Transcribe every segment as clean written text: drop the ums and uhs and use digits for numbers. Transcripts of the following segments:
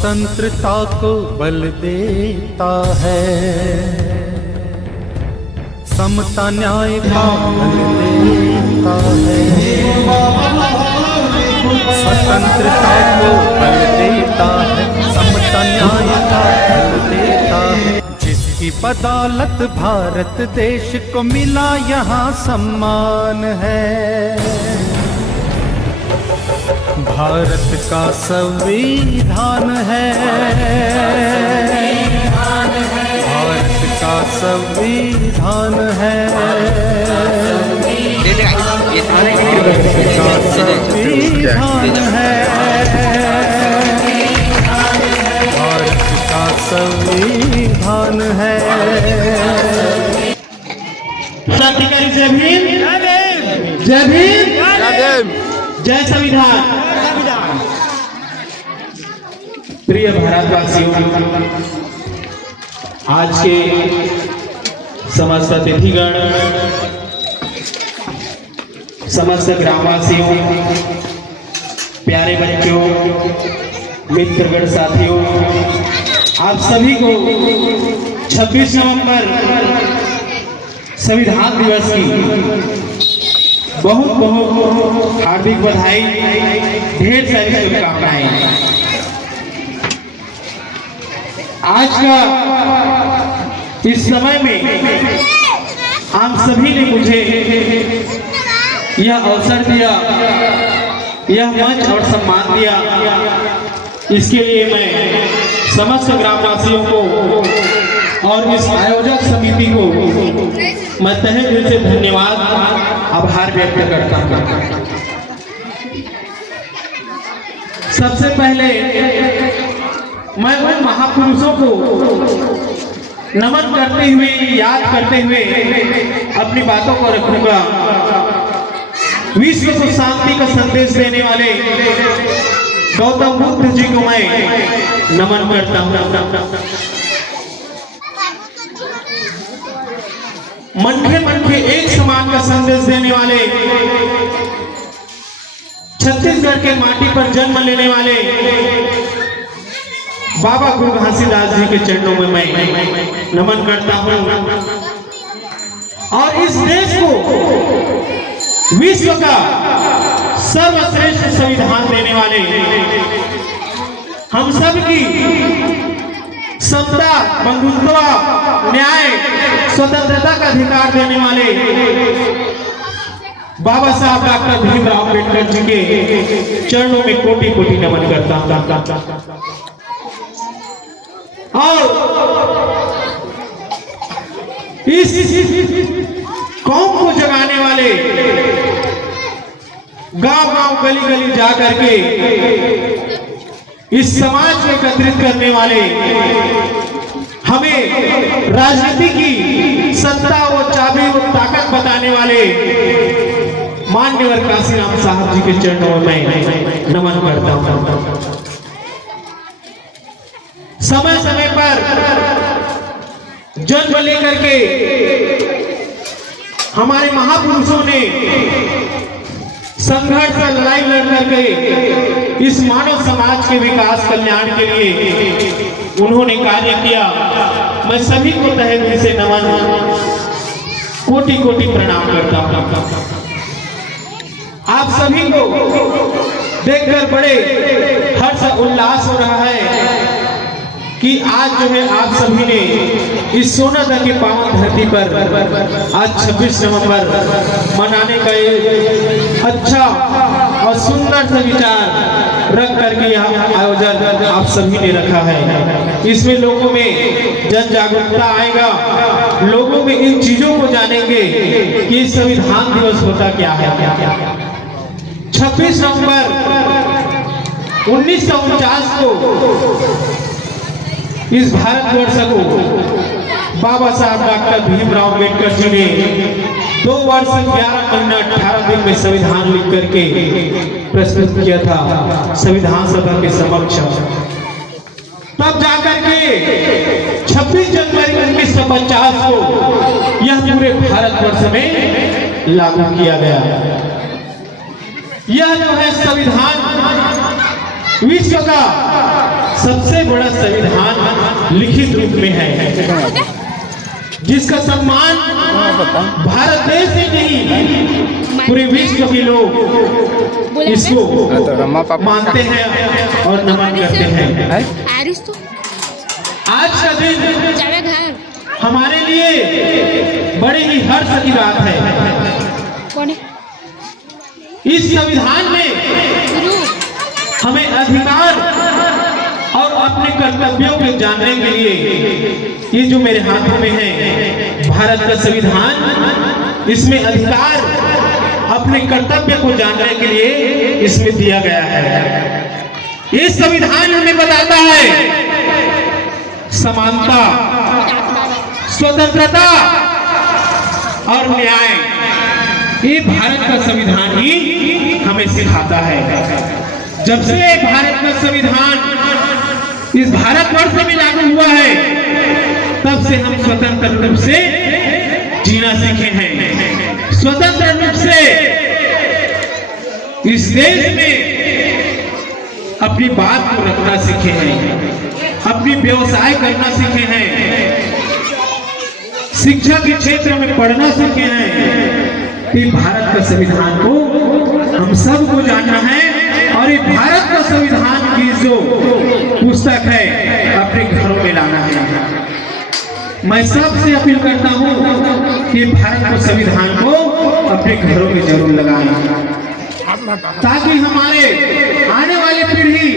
स्वतंत्रता को बल देता है, समता न्याय का बल देता है। स्वतंत्रता को बल देता है, समता न्याय का बल देता है। जिसकी बदौलत भारत देश को मिला यहाँ सम्मान है। भारत का संविधान है, भारत का संविधान है, भारत का संविधान है, भारत का संविधान है। क्रांतिकारी जय भीम, जय भीम, जय संविधान। प्रिय भारतवासियों, आज के समस्त अतिथिगण, समस्त ग्रामवासियों, प्यारे बच्चों, मित्रगण, साथियों, आप सभी को 26 नवंबर संविधान दिवस की बहुत बहुत हार्दिक बधाई, ढेर सारी शुभकामनाएं। आज का इस समय में आप सभी ने मुझे यह अवसर दिया, यह मंच और सम्मान दिया, इसके लिए मैं समस्त ग्रामवासियों को और इस आयोजक समिति को मैं तहे दिल से धन्यवाद, आभार व्यक्त करता हूँ। सबसे पहले मैं उन महापुरुषों को नमन करते हुए, याद करते हुए अपनी बातों को रखूंगा। विश्व को शांति का संदेश देने वाले गौतम बुद्ध जी को मैं नमन करता हूँ। मनखे एक समान का संदेश देने वाले, छत्तीसगढ़ के माटी पर जन्म लेने वाले बाबा गुरु घासीदास जी के चरणों में मैं नमन करता हूं। और इस देश को विश्व का सर्वश्रेष्ठ संविधान देने वाले, हम सब की समता, बंधुत्व, न्याय, स्वतंत्रता का अधिकार देने वाले बाबा साहब डॉक्टर भीमराव अम्बेडकर जी के चरणों में कोटि कोटि नमन करता हूं। और इस कौम को जगाने वाले, गांव गांव गली गली जा करके इस समाज को एकत्रित करने वाले, हमें राजनीति की सत्ता और चाबी और ताकत बताने वाले माननीय काशीराम साहब जी के चरणों में मैं नमन करता हूं। समय समय पर जन्म लेकर के हमारे महापुरुषों ने संघर्ष और लड़ाई लड़ करके इस मानव समाज के विकास, कल्याण के लिए उन्होंने कार्य किया। मैं सभी को तहे दिल से नमन, कोटि कोटि प्रणाम करता हूं। आप सभी को देखकर बड़े हर्ष उल्लास हो रहा है कि आज जो है आप सभी ने इस सोनादा की पावन धरती पर आज 26 नवंबर मनाने का एक अच्छा और सुंदर सा विचार रख करके यह आयोजन आप सभी ने रखा है। इसमें लोगों में जन जागरूकता आएगा, लोगों में इन चीजों को जानेंगे कि संविधान दिवस होता क्या है। 26 नवंबर 1949 को इस भारतवर्ष को बाबा साहब डॉक्टर भीमराव अम्बेडकर जी ने 2 वर्ष 11 महीना 18 दिन में संविधान लिख करके प्रस्तुत किया था संविधान सभा के समक्ष। तब जाकर के 26 जनवरी 1950 को यह पूरे भारतवर्ष में लागू किया गया। यह जो है संविधान विश्व का सबसे बड़ा संविधान लिखित रूप में है, जिसका सम्मान भारत देश ही नहीं पूरे विश्व के लोग इसको मानते हैं और नमन करते हैं। आज का दिन हमारे लिए बड़े ही हर्ष की बात है। इस संविधान में हमें अधिकार और अपने कर्तव्यों को जानने के लिए, ये जो मेरे हाथों में है भारत का संविधान, इसमें अधिकार अपने कर्तव्य को जानने के लिए इसमें दिया गया है। ये संविधान हमें बताता है समानता, स्वतंत्रता और न्याय। ये भारत का संविधान ही हमें सिखाता है। जब से भारत का संविधान इस भारतवर्ष में लागू हुआ है, तब से हम स्वतंत्र रूप से जीना सीखे हैं, स्वतंत्र रूप से इस देश में अपनी बात को रखना सीखे हैं, अपनी व्यवसाय करना सीखे हैं, शिक्षा के क्षेत्र में पढ़ना सीखे हैं। कि भारत का संविधान को हम सबको जानना है और ये भारत का संविधान की जो पुस्तक है अपने घरों में लाना है। मैं सबसे अपील करता हूँ कि भारत के संविधान को अपने घरों में जरूर लगाना, ताकि हमारे आने वाली पीढ़ी,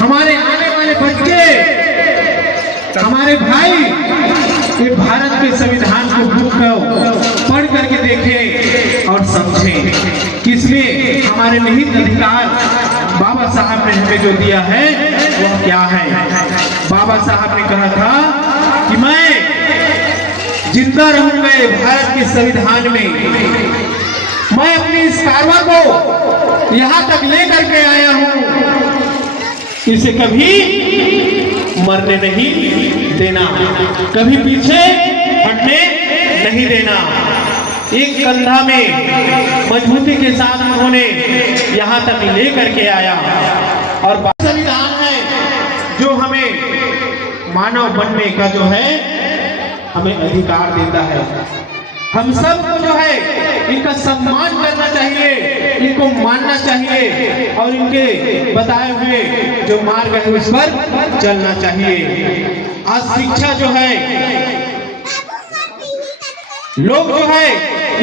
हमारे आने वाले बच्चे, हमारे भाई ये भारत के संविधान को पढ़ करके देखें और समझें कि इसमें हमारे निहित अधिकार बाबा साहब ने हमें जो दिया है वह क्या है। बाबा साहब ने कहा था कि मैं जिंदा रहूंगा भारत के संविधान में, मैं अपनी इस कारवा को यहाँ तक लेकर के आया हूँ, इसे कभी मरने नहीं देना, कभी पीछे हटने नहीं देना। एक कंधा में मजबूती के साथ उन्होंने यहाँ तक लेकर के आया। और संविधान है जो हमें मानव बनने का जो है हमें अधिकार देता है। हम सबको जो है इनका सम्मान करना चाहिए, इनको मानना चाहिए और इनके बताए हुए जो मार्ग है उस पर चलना चाहिए। आज शिक्षा जो है लोग जो है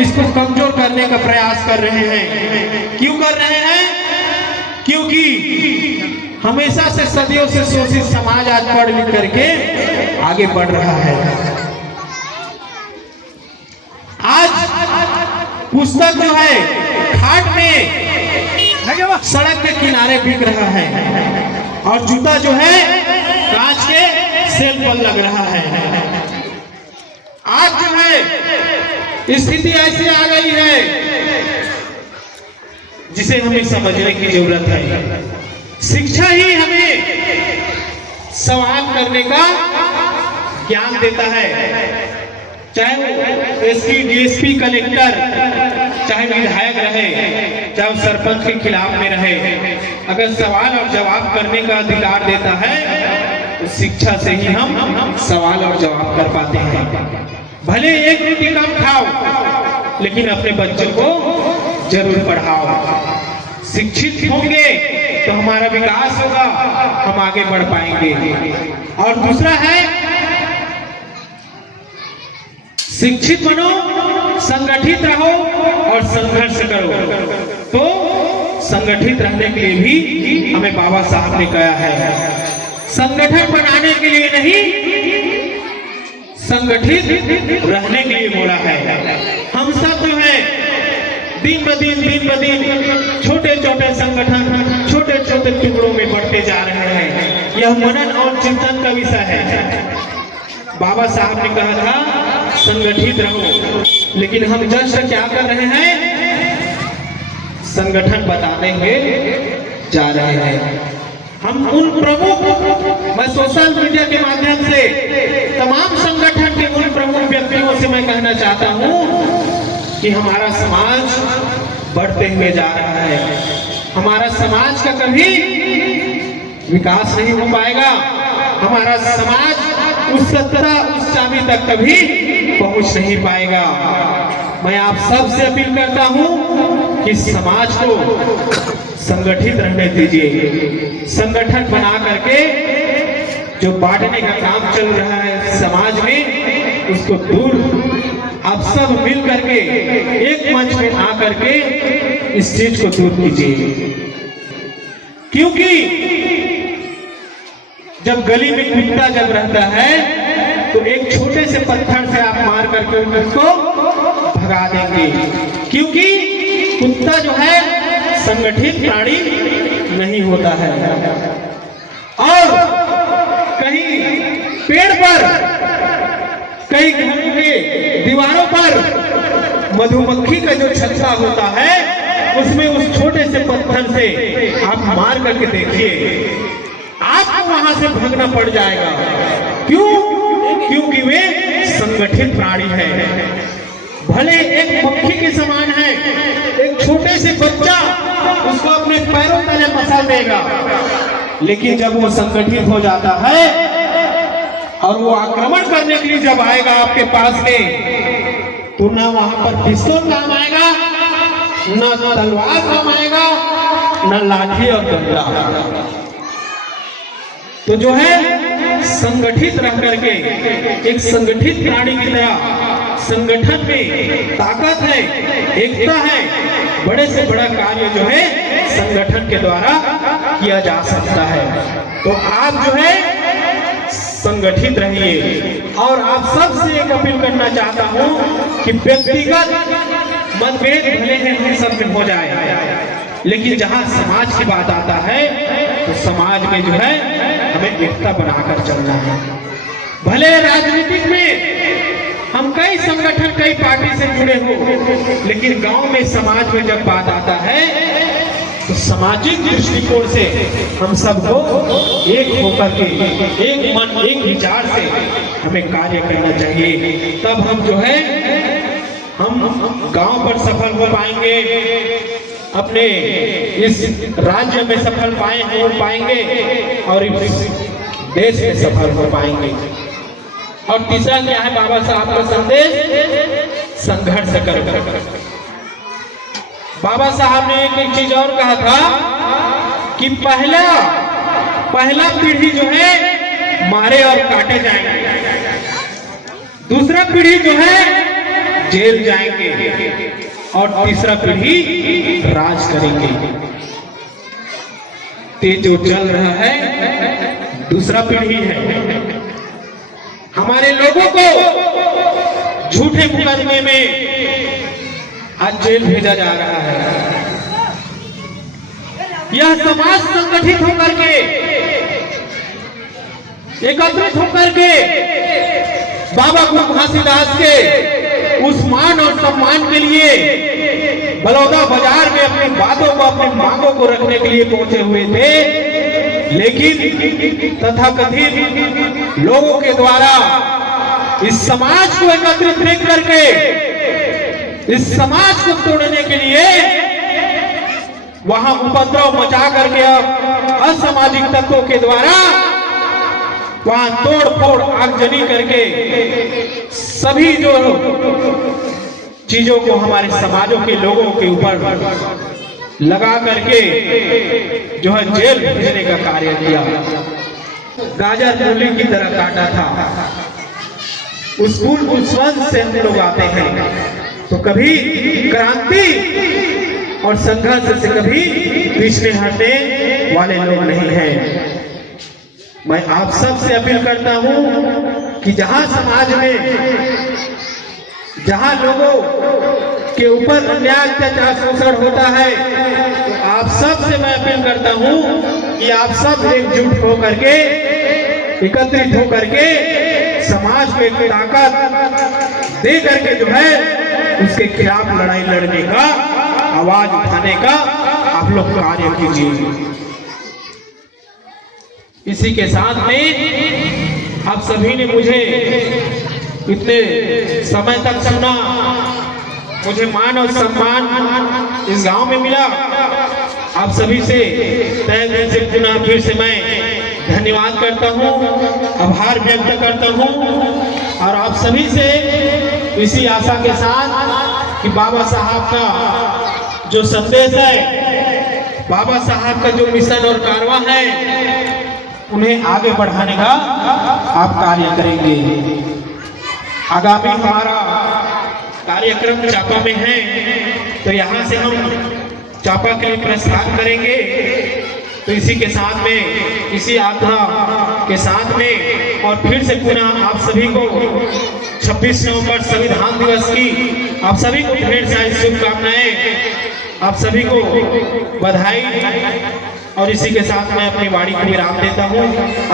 इसको कमजोर करने का प्रयास कर रहे हैं। क्यों कर रहे हैं? क्योंकि हमेशा से सदियों से शोषित समाज आज पढ़ लिख करके आगे बढ़ रहा है। आज पुस्तक जो है घाट में सड़क के किनारे बिक रहा है और जूता जो है कांच के सेल पर लग रहा है। आज जो है स्थिति ऐसी आ गई है जिसे हमें समझने की जरूरत है। शिक्षा ही हमें सवाल करने का ज्ञान देता है, चाहे वो एसपी, डीएसपी, कलेक्टर, चाहे विधायक रहे, चाहे सरपंच के खिलाफ में रहे, अगर सवाल और जवाब करने का अधिकार देता है तो शिक्षा से ही हम सवाल और जवाब कर पाते हैं। भले एक रोटी कम खाओ लेकिन अपने बच्चों को जरूर पढ़ाओ। शिक्षित होंगे तो हमारा विकास होगा, हम आगे बढ़ पाएंगे। और दूसरा है शिक्षित बनो, संगठित रहो और संघर्ष करो। तो संगठित रहने के लिए भी हमें बाबा साहब ने कहा है, संगठन बनाने के लिए नहीं, संगठित रहने के लिए बोला है। हम सब जो है दिन ब दिन छोटे छोटे संगठन, छोटे छोटे टुकड़ों में बढ़ते जा रहे हैं। यह मनन और चिंतन का विषय है। बाबा साहब ने कहा था संगठित रहो, लेकिन हम जस्ट क्या कर रहे हैं? संगठन बताने हुए जा रहे हैं। हम उन प्रमुख, मैं सोशल मीडिया के माध्यम से तमाम संगठन के उन प्रमुख व्यक्तियों से मैं कहना चाहता हूं कि हमारा समाज बढ़ते हुए जा रहा है। हमारा समाज का कभी विकास नहीं हो पाएगा, हमारा समाज उस सत्ता उस चाबी तक कभी पहुंच नहीं पाएगा। मैं आप सबसे अपील करता हूं कि समाज को संगठित रहने दीजिए। संगठन बना करके जो बांटने का काम चल रहा है समाज में, उसको दूर आप सब मिल करके एक मंच में आ करके इस चीज को दूर कीजिए। क्योंकि जब गली में कुत्ता जब रहता है तो एक छोटे से पत्थर से आप मार करके उसको भगा देंगे, क्योंकि कुत्ता जो है संगठित प्राणी नहीं होता है। और कहीं पेड़ पर, कई घरों के दीवारों पर मधुमक्खी का जो छत्ता होता है, उसमें उस छोटे से पत्थर से आप मार करके देखिए, आपको वहां से भागना पड़ जाएगा। क्यों? क्योंकि वे संगठित प्राणी है। भले एक मक्खी के समान है, एक छोटे से बच्चा उसको अपने पैरों तले मसल देगा, लेकिन जब वो संगठित हो जाता है और वो आक्रमण करने के लिए जब आएगा आपके पास में, तो ना वहां पर पिस्तौल काम आएगा, ना तलवार काम आएगा, ना लाठी और डंडा। तो जो है संगठित रह करके एक संगठित प्राणी की तरह संगठन में ताकत है, एकता है, बड़े से बड़ा कार्य जो है संगठन के द्वारा किया जा सकता है। तो आप जो है संगठित रहिए। और आप सबसे एक अपील करना चाहता हूं कि व्यक्तिगत मतभेद भले ही हम सब में हो जाए, लेकिन जहां समाज की बात आता है तो समाज में जो है हमें एकता बनाकर चलना है। भले राजनीतिक में हम कई संगठन कई पार्टी से जुड़े हो, लेकिन गांव में समाज में जब बात आता है तो सामाजिक दृष्टिकोण से हम सबको एक होकर के एक मन एक विचार से हमें कार्य करना चाहिए। तब हम जो है हम गांव पर सफल हो पाएंगे, अपने इस राज्य में सफल हो पाएंगे और इस देश में सफल हो पाएंगे। और तीसरा क्या है बाबा साहब का संदेश? संघर्ष कर। बाबा साहब ने एक चीज और कहा था कि पहला पीढ़ी जो है मारे और काटे जाएंगे, दूसरा पीढ़ी जो है जेल जाएंगे और तीसरा पीढ़ी राज करेंगे। ते जो चल रहा है दूसरा पीढ़ी है। हमारे लोगों को झूठे मुकदमे में आज जेल भेजा जा रहा है। यह समाज संगठित होकर के एकत्रित होकर के बाबा गुरु घासीदास के उस मान और सम्मान के लिए बलौदा बाजार में अपनी बातों को अपनी मांगों को रखने के लिए पहुंचे हुए थे, लेकिन तथाकथित लोगों के द्वारा इस समाज को एकत्रित देख करके इस समाज को तोड़ने के लिए वहां उपद्रव मचा करके असामाजिक तत्वों के द्वारा वहां तोड़ फोड़ आगजनी करके सभी जो चीजों को हमारे समाजों के लोगों के ऊपर लगा करके जो है जेल भेजने का कार्य किया। गाजर मूली की तरह काटा था। उस वंश से हम लोग आते हैं, तो कभी क्रांति और संघर्ष से कभी पीछे हटने वाले लोग नहीं हैं। मैं आप सबसे अपील करता हूं कि जहां समाज में जहां लोगों के ऊपर अन्याय अत्याचार शोषण होता है, तो आप सबसे मैं अपील करता हूं कि आप सब एकजुट होकर के एकत्रित होकर के समाज को एक ताकत दे करके जो है उसके खिलाफ लड़ाई लड़ने का, आवाज उठाने का आप लोग कार्य कीजिए। इसी के साथ में आप सभी ने मुझे इतने समय तक सुना, मुझे मान और सम्मान इस गांव में मिला। आप सभी से तहे दिल से पुनः फिर से मैं धन्यवाद करता हूँ, आभार व्यक्त करता हूँ और आप सभी से इसी आशा के साथ कि बाबा साहब का जो संदेश है, बाबा साहब का जो मिशन और कारवां है, उन्हें आगे बढ़ाने का आप कार्य करेंगे। आगामी हमारा कार्यक्रम चापा में है, तो यहाँ से हम चापा के लिए प्रस्थान करेंगे। तो इसी के साथ में, इसी आस्था के साथ में और फिर से पुनः आप सभी को 26 नवंबर संविधान दिवस की आप सभी को ढेर सारी शुभकामनाएं, आप सभी को बधाई। और इसी के साथ मैं अपनी वाणी को विराम देता हूँ।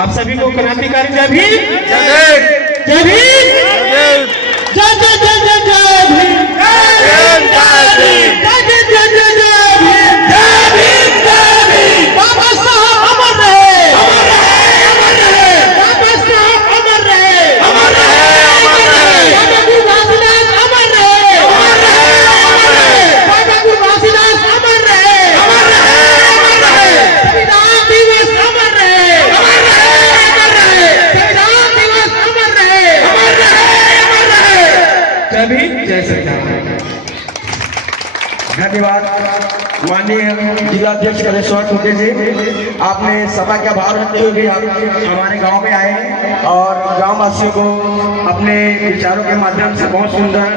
आप सभी को क्रांतिकारी जय भीम, जय भीम, जय जय जय जय जय भीम, बाबा साहब अमर रहे, बाबा साहब अमर रहे, बाबा गुरु घासीदास अमर रहे, बाबा गुरु घासीदास अमर रहे, संविधान दिवस अमर रहे, संविधान दिवस अमर रहे। जय भीम, जय श्रीराम। धन्यवाद माननीय जिलाध्यक्ष कलेश्वर टोटे जी, आपने सभा का भाव रखते हुए आप हमारे गांव में आए और गांव वासियों को अपने विचारों के माध्यम से बहुत सुंदर